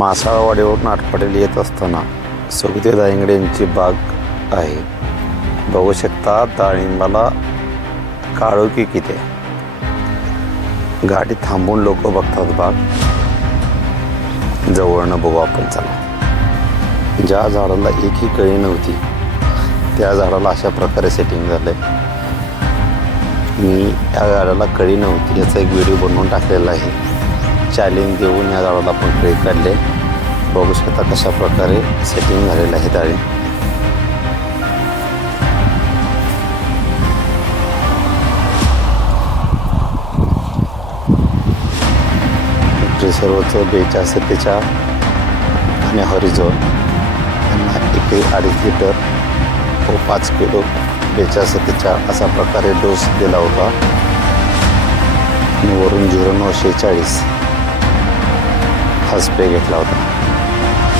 मासाळवाडीवरून आटपाडीला येत असताना सुगते दायंगडे यांची बाग आहे. बघू शकता डाळिंबाला काळोखी किती गाडी थांबून लोक बघतात बाग. जवळनं बघू आपण चला. ज्या झाडाला एकही कळी नव्हती त्या झाडाला अशा प्रकारे सेटिंग झालं आहे मी या झाडाला कळी नव्हती याचा एक व्हिडिओ बनवून टाकलेला आहे. चॅलेंज देऊन या झाडाला आपण कळी काढले. बघू शकता कशा प्रकारे सेटिंग झालेलं आहे डाळी सर्वचं असेल त्याच्या आणि हरिझोन त्यांना एक अडीच लिटर व पाच किलो बेचाळीस सत्तेचाळ असा प्रकारे डोस दिला होता. आणि वरून झिरो नऊशे चाळीस. has bigger clothing.